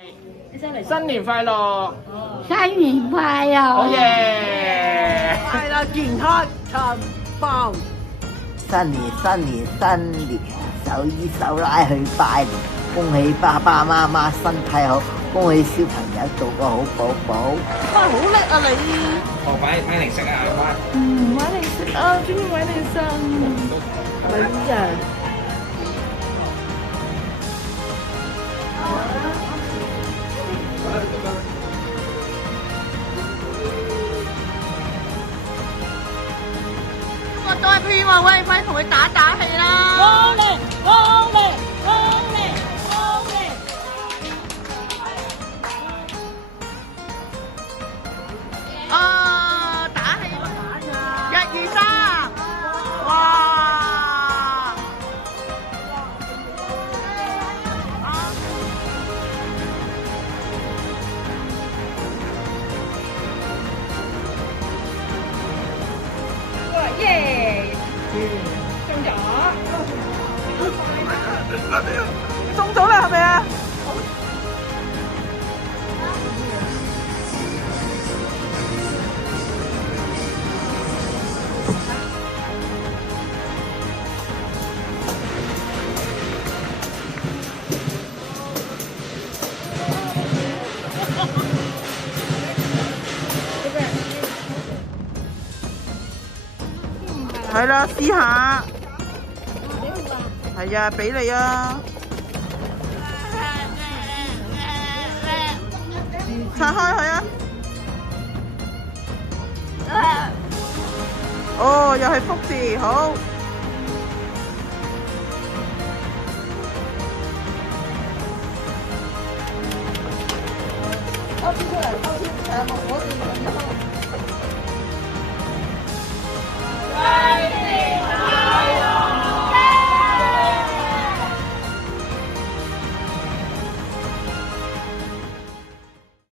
新年快樂！新年快樂！好嘢！快樂健康長壽。新年，手衣手拉去拜年，恭喜爸爸媽媽身體好，恭喜小朋友做個好寶寶。哇，好叻啊你！我買零食啊，阿媽。買零食啊，中意買零食。咪呀！我代表話喂，快同佢打氣啦！光臨！啊，打氣！1、2、3，哇！耶！中咗，中咗啦，係咪啊？係啦，試下。係啊，俾你啊。拆開佢啊！哦，又係福字，好。拋出嚟，拋出嚟，我哋